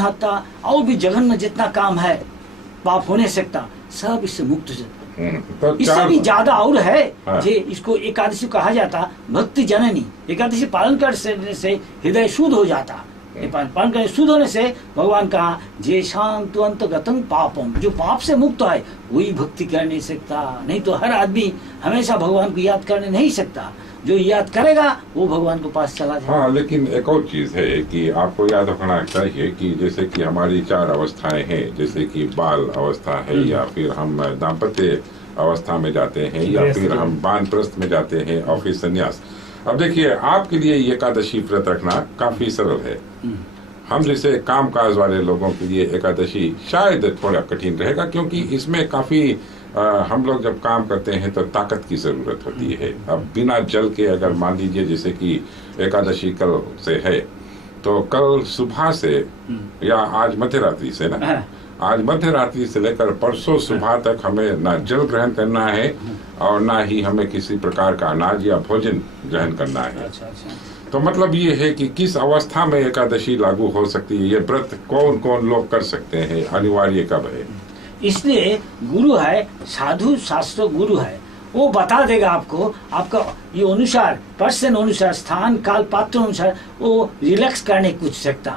हत्या और भी जघन्य जितना काम है पाप होने सकता, सब इससे मुक्त हो जाता। तो इससे भी ज्यादा और है। हाँ। जे इसको एकादशी कहा जाता भक्ति जननी। एकादशी पालन करने से हृदय शुद्ध हो जाता। पालन करने शुद्ध होने से भगवान कहा जे शांत अंतगतम पापम, जो पाप से मुक्त है वही भक्ति कर नहीं सकता। नहीं तो हर आदमी हमेशा भगवान को याद करने नहीं सकता। जो याद करेगा वो भगवान के पास चला जाएगा। हाँ, लेकिन एक और चीज है कि आपको याद रखना चाहिए कि जैसे कि हमारी 4 अवस्थाएं हैं, जैसे कि बाल अवस्था है, या फिर हम दाम्पत्य अवस्था में जाते हैं, या फिर हम वानप्रस्थ में जाते हैं, और फिर संन्यास। अब देखिए, आपके लिए एकादशी व्रत रखना काफी सरल है। हम जैसे काम काज वाले लोगों के लिए एकादशी शायद थोड़ा कठिन रहेगा, क्योंकि इसमें काफी हम लोग जब काम करते हैं तो ताकत की जरूरत होती है। अब बिना जल के अगर मान लीजिए जैसे कि एकादशी कल से है, तो कल सुबह से या आज मध्य रात्रि से ना, आज मध्य रात्रि से लेकर परसों सुबह तक हमें ना जल ग्रहण करना है और ना ही हमें किसी प्रकार का अनाज या भोजन ग्रहण करना है। तो मतलब ये है कि किस अवस्था में एकादशी लागू हो सकती है, ये व्रत कौन कौन लोग कर सकते हैं, अनिवार्य कब है। इसलिए गुरु है, साधु शास्त्र गुरु है, वो बता देगा आपको। आपका ये अनुसार पर्सन अनुसार स्थान काल पात्र अनुसार वो रिलैक्स करने कुछ सकता,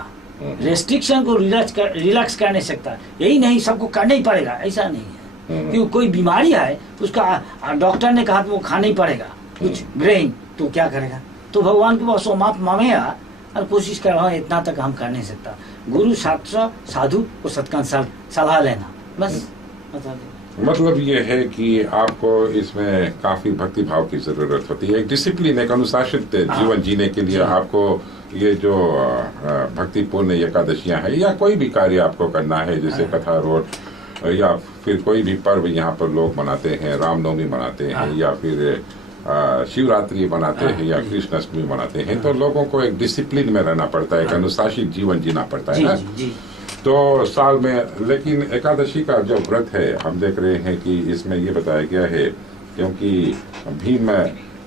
रेस्ट्रिक्शन को रिलैक्स कर नहीं सकता। यही नहीं सबको करना ही पड़ेगा, ऐसा नहीं है। क्योंकि कोई बीमारी है उसका डॉक्टर ने कहा वो खाना ही पड़ेगा कुछ ग्रेन, तो क्या करेगा। तो भगवान के पास वो माप मांगेगा और कोशिश कर रहा है, इतना तक हम कर नहीं सकता। गुरु शास्त्र साधु को सत्कर्म सलाह लेना, बस बता दे। मतलब ये है कि आपको इसमें काफी भक्ति भाव की जरूरत होती है, एक डिसिप्लिन, एक अनुशासित जीवन जीने के लिए आपको ये जो भक्तिपूर्ण एकादशियां है या कोई भी कार्य आपको करना है, जैसे कथा रोड या फिर कोई भी पर्व यहाँ पर लोग मनाते हैं, रामनवमी मनाते हैं या फिर शिवरात्रि मनाते हैं या कृष्णाष्टमी मनाते हैं, तो लोगों को एक डिसिप्लिन में रहना पड़ता है, एक अनुशासित जीवन जीना पड़ता है ना। तो साल में, लेकिन एकादशी का जो व्रत है हम देख रहे हैं कि इसमें ये बताया गया है, क्योंकि भीम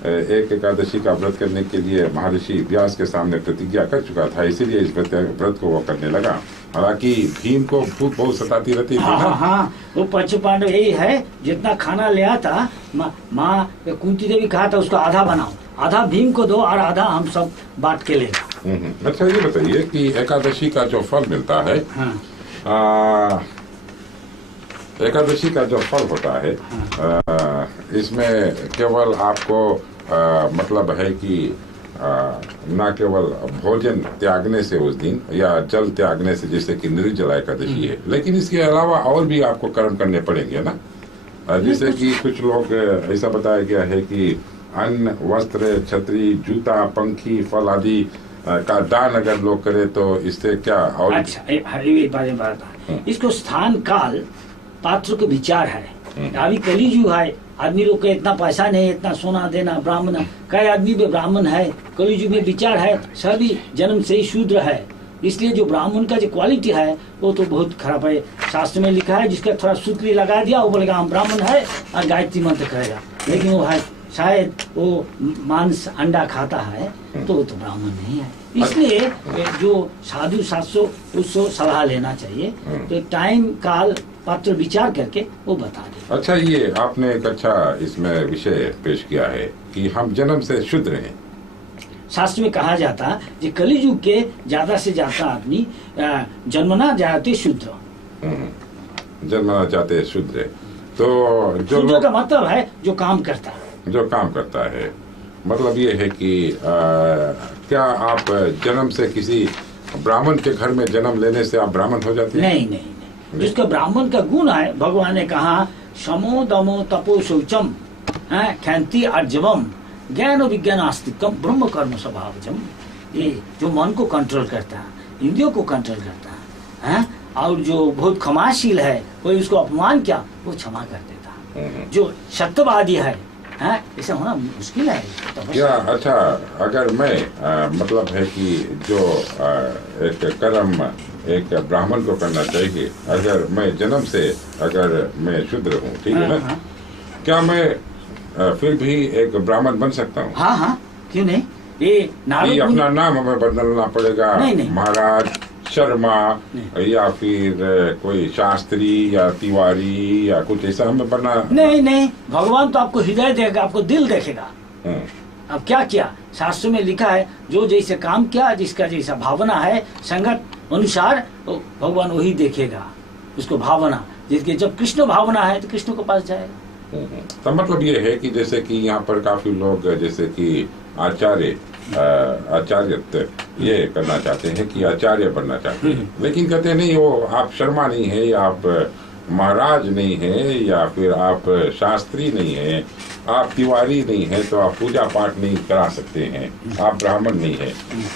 एक एकादशी का व्रत करने के लिए महर्षि व्यास के सामने प्रतिज्ञा कर चुका था, इसीलिए इस व्रत को वो करने लगा। हालांकि भीम को भूख बहुत सताती रहती थी। हाँ, वो पंच पांडव यही है, जितना खाना ले आता माँ कुंती देवी कहा था उसको आधा बनाओ, आधा भीम को दो और आधा हम सब बांट के लेगा। अच्छा, ये बताइए कि एकादशी का जो फल मिलता है, एकादशी का जो फल होता है, इसमें केवल आपको मतलब है कि न केवल भोजन त्यागने से उस दिन या जल त्यागने से, जैसे कि निर्जला एकादशी है, लेकिन इसके अलावा और भी आपको कर्म करने पड़ेंगे ना। जैसे कि कुछ लोग ऐसा बताया गया है कि अन्न, वस्त्र, छतरी, जूता, पंखी, फल आदि का दान अगर लोग करे तो इससे क्या और। अच्छा, बात इसको स्थान काल पात्र के विचार है। अभी कलियुग है, आदमी लोग के इतना पैसा नहीं, इतना सोना देना, ब्राह्मण कई आदमी भी ब्राह्मण है। कलियुग में विचार है सभी जन्म से ही शूद्र है, इसलिए जो ब्राह्मण का जो क्वालिटी है वो तो बहुत खराब है। शास्त्र में लिखा है जिसका थोड़ा सूत्री लगा दिया वो बोलेगा हम ब्राह्मण है और गायत्री मंत्र करेगा, लेकिन वो है शायद वो मांस अंडा खाता है तो वो तो ब्राह्मण नहीं है। इसलिए जो साधु शास्त्रों उसको सलाह लेना चाहिए, तो टाइम काल पात्र विचार करके वो बता दे। अच्छा, ये आपने एक अच्छा इसमें विषय पेश किया है कि हम जन्म से शूद्र हैं। शास्त्र में कहा जाता कि कलियुग के ज्यादा से ज्यादा आदमी जन्मना जाते शूद्र, जन्मना जाते शूद्र। तो जो शूद्र का मतलब है जो काम करता है, जो काम करता है। मतलब ये है कि क्या आप जन्म से किसी ब्राह्मण के घर में जन्म लेने से आप ब्राह्मण हो जाते हैं? नहीं। जिसका ब्राह्मण का गुण है, भगवान ने कहा समो दमो तपो शौचम ख्याति अर्जवम ज्ञान विज्ञान आस्तिकम ब्रह्म कर्म स्वभावजम। ये जो मन को कंट्रोल करता है, इंद्रियों को कंट्रोल करता है, और जो बहुत क्षमाशील है, कोई उसको अपमान किया वो क्षमा कर देता। जो सत्यवादी है ऐसा होना मुश्किल है क्या। अच्छा, अगर मैं मतलब है कि जो एक कर्म एक ब्राह्मण को करना चाहिए, अगर मैं जन्म से अगर मैं शूद्र हूँ, ठीक है ना, क्या मैं फिर भी एक ब्राह्मण बन सकता हूँ? हाँ, क्यों नहीं। ये अपना नाम हमें बदलना पड़ेगा? नहीं। महाराज शर्मा या फिर कोई शास्त्री या तिवारी या कुछ ऐसा हमें बनना? नहीं, भगवान तो आपको हृदय देगा, आपको दिल देखेगा। अब क्या किया, शास्त्र में लिखा है जो जैसे काम किया, जिसका जैसा भावना है संगत अनुसार, तो भगवान वही देखेगा उसको भावना। जिसके जब कृष्ण भावना है तो कृष्ण के पास जाएगा। तो मतलब ये है कि जैसे कि यहाँ पर काफी लोग जैसे कि आचार्य ये करना चाहते हैं कि आचार्य बनना चाहते हैं, लेकिन कहते हैं नहीं, वो आप शर्मा नहीं है, या आप महाराज नहीं है, या फिर आप शास्त्री नहीं है, आप तिवारी नहीं है, तो आप पूजा पाठ नहीं करा सकते हैं, आप ब्राह्मण नहीं है।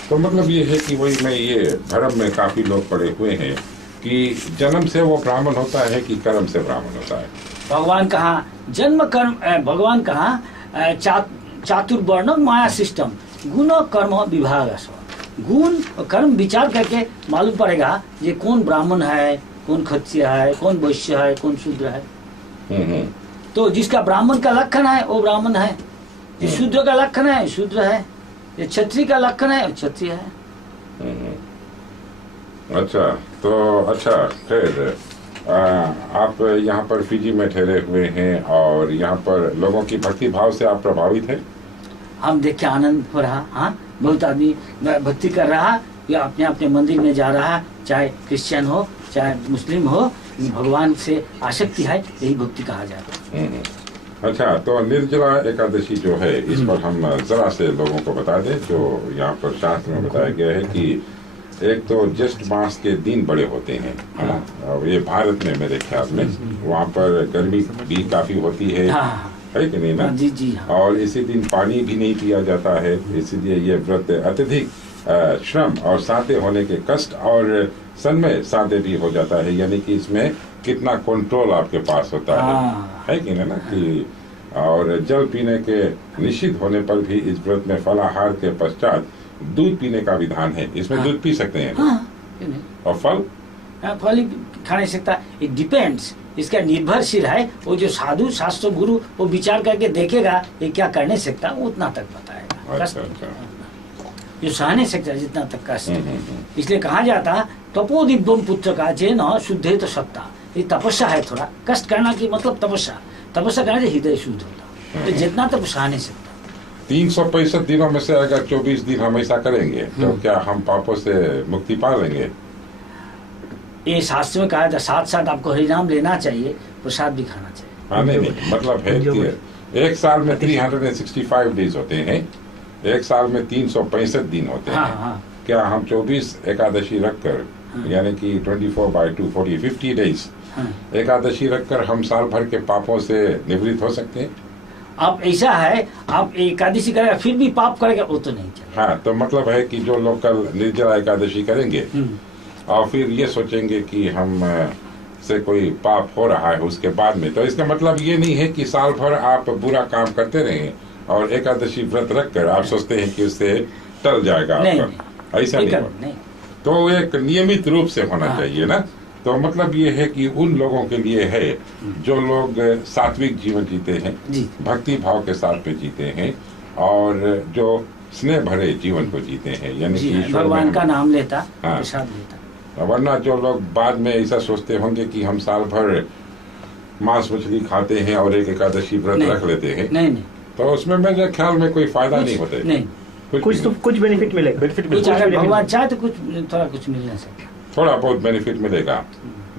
तो मतलब ये है कि वही मैं ये धर्म में काफी लोग पड़े हुए हैं कि जन्म से वो ब्राह्मण होता है कि कर्म से ब्राह्मण होता है। भगवान कहा जन्म कर्म, भगवान कहा चातुर्वर्ण माया सिस्टम गुण कर्म विभाग। गुण और कर्म विचार करके मालूम पड़ेगा ये कौन ब्राह्मण है, कौन क्षत्रिय है, कौन वैश्य है, कौन शूद्र है। तो जिसका ब्राह्मण का लक्षण है वो ब्राह्मण है, जिस शूद्र का लक्षण है शूद्र है, ये क्षत्रिय का लक्षण है क्षत्रिय है। अच्छा, तो अच्छा फिर आप यहाँ पर फिजी में ठहरे हुए हैं और यहाँ पर लोगों की भक्ति भाव से आप प्रभावित हैं? हम देख के आनंद हो रहा। हाँ, बहुत आदमी भक्ति कर रहा या अपने अपने मंदिर में जा रहा, चाहे क्रिश्चियन हो चाहे मुस्लिम हो, भगवान से आसक्ति है, यही भक्ति कहा जाता है। अच्छा, तो निर्जला एकादशी जो है इस पर हम जरा से लोगों को बता दें। जो यहाँ पर शास्त्र में बताया गया है कि एक तो ज्येष्ठ मास के दिन बड़े होते हैं, है ना, और ये भारत में मेरे ख्याल में वहाँ पर गर्मी भी काफी होती है, है कि नहीं ना? जी जी हाँ। और इसी दिन पानी भी नहीं पिया जाता है, इसीलिए ये व्रत अत्यधिक श्रम और सादे होने के कष्ट और समय सादे भी हो जाता है, यानी कि इसमें कितना कंट्रोल आपके पास होता है कि नहीं ना? कि और जल पीने के निषिद्ध होने पर भी इस व्रत में फलाहार के पश्चात दूध पीने का विधान है। इसमें दूध पी सकते हैं और फल फल खा नहीं सकता। इट डिपेंड्स, इसका निर्भरशील है। वो जो साधु शास्त्र गुरु वो विचार करके देखेगा ये क्या कर नहीं सकता, वो उतना तक बताएगा। अच्छा। जो सह नहीं सकता जितना तक कष्ट। इसलिए कहा जाता तपोदिव्यम पुत्र का जे न शुद्धे तो सत्ता। ये तपस्या है, थोड़ा कष्ट करना की मतलब तपस्या। तपस्या करने से हृदय शुद्ध होता, तो जितना तप सह नहीं सकता। 365 दिनों में से अगर 24 दिन हम ऐसा करेंगे तो क्या हम पापों से मुक्ति पा लेंगे? ये शास्त्र में कहा था साथ साथ आपको हरिनाम लेना चाहिए, प्रसाद भी खाना चाहिए। हाँ, नहीं, मतलब है कि एक साल में 365 डेज होते हैं, एक साल में 365 दिन होते हैं। हाँ। क्या हम 24 एकादशी रखकर, यानी कि 24/2 40 50 डेज एकादशी रखकर हम साल भर के पापों से निवृत्त हो सकते हैं? आप ऐसा है, आप एकादशी करेगा फिर भी पाप करेगा वो तो नहीं चलेगा। हाँ, तो मतलब है कि जो लोग कल निर्जला एकादशी करेंगे और फिर ये सोचेंगे कि हम से कोई पाप हो रहा है उसके बाद में, तो इसका मतलब ये नहीं है कि साल भर आप बुरा काम करते रहें और एकादशी व्रत रखकर आप सोचते हैं कि उससे टल जाएगा आपका। ऐसा नहीं। तो एक नियमित रूप से होना चाहिए ना। तो मतलब ये है कि उन लोगों के लिए है जो लोग सात्विक जीवन जीते हैं, भक्ति भाव के साथ में जीते हैं और जो स्नेह भरे जीवन को जीते हैं, यानी कि भगवान का नाम लेता, प्रसाद लेता। वरना जो लोग बाद में ऐसा सोचते होंगे कि हम साल भर मांस मछली खाते हैं और एक एकादशी व्रत रख लेते हैं, नहीं, तो उसमें मेरे ख्याल में कोई फायदा नहीं होता है। कुछ बेनिफिट मिलेगा। अगर भगवान चाहे तो थोड़ा कुछ मिल नहीं सकता, थोड़ा बहुत बेनिफिट मिलेगा।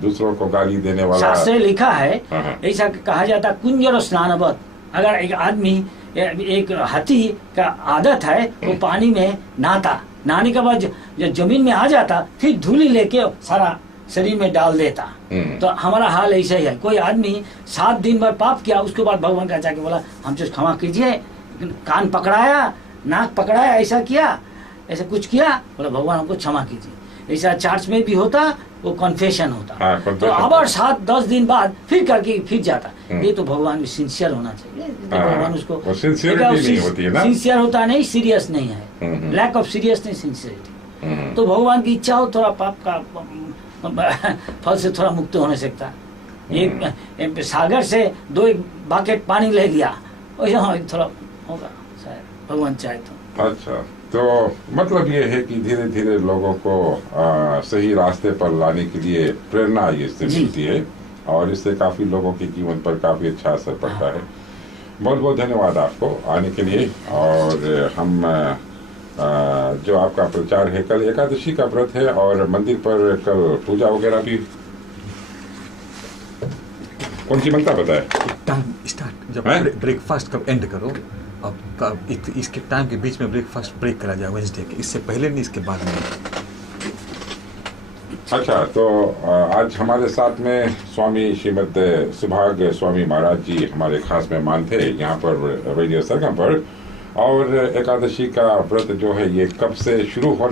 दूसरों को गाली देने वाला शास्त्र लिखा है, ऐसा कहा जाता कुंजर स्नानवत। अगर एक आदमी, एक हाथी का आदत है वो पानी में नहाता, नहाने के बाद जब जमीन में आ जाता फिर धूली लेके सारा शरीर में डाल देता। तो हमारा हाल ऐसा ही है। कोई आदमी 7 दिन भर पाप किया, उसके बाद भगवान का जाके बोला हमसे क्षमा कीजिए, कान पकड़ाया, नाक पकड़ाया, ऐसा किया, ऐसा कुछ किया, बोला भगवान हमको क्षमा कीजिए। ऐसा चर्च में भी होता, वो कन्फेशन होता। तो अब 7-10 दिन बाद फिर करके फिर जाता। ये तो भगवान में सिंसियर होना चाहिए। भगवान उसको सिंसियर होता नहीं, सीरियस नहीं है। Lack of seriousness, sincerity. तो भगवान की इच्छा हो थोड़ा पाप का फल से थोड़ा मुक्त होने सकता। एक सागर से 2 बकेट पानी ले गया, थोड़ा होगा शायद, भगवान चाहे तो। अच्छा। तो मतलब ये है कि धीरे धीरे लोगों को सही रास्ते पर लाने के लिए प्रेरणा ये इससे मिलती है और इससे काफी लोगों के जीवन पर काफी अच्छा असर पड़ता है। बहुत बहुत धन्यवाद आपको आने के लिए। और हम जो आपका प्रचार है, कल एकादशी का व्रत है और मंदिर पर कल पूजा वगैरह भी कौन सी बनता पता है? टाइम स्टार्ट जब ब्रेकफास्ट कब एंड करो, अब इसके टाइम के बीच में ब्रेकफास्ट ब्रेक करा जाए वेंसडे के, इससे पहले नहीं इसके बाद नहीं। अच्छा, तो आज हमारे साथ में स्वामी श्रीमद सुभाग स्वामी महाराज जी हमारे खास मेहमान थे यहाँ पर रेडियो सरगम पर। और एकादशी का व्रत जो है ये कब से शुरू हो